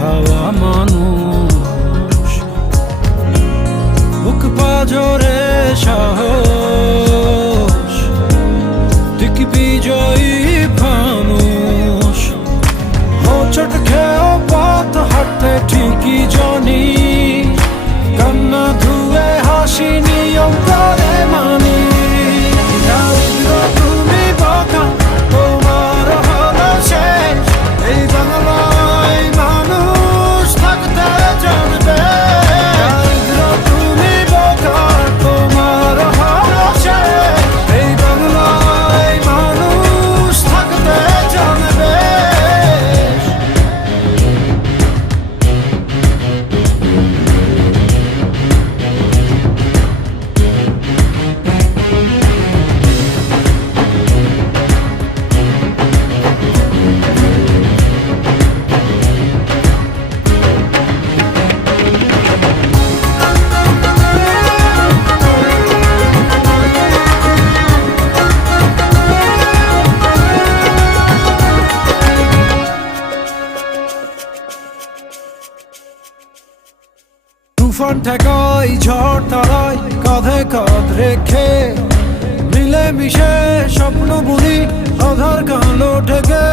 খাওয়া মানুষ, বুক পাজরে সাহস, দিক বিজয়ী মানুষ। হোঁচট খেয়েও পথ হাঁটতে ঠিকই জানি, কান্না ধুয়ে হাসি নিয়ম করে মানি। দারিদ্র তুমি বোকা, তোমার হলো শেষ। এই বাংলায় মানুষ থাকতে জানবে। দারিদ্র তুমি বোকা, তোমার হলো শেষ। এই বাংলায় মানুষ থাকতে জানবে। তুফান ঠেকাই ঝড় তারাই কাঁধে কাঁধ রেখে, মিলে মিশে স্বপ্ন বুনি আধার কালো ঢেকে।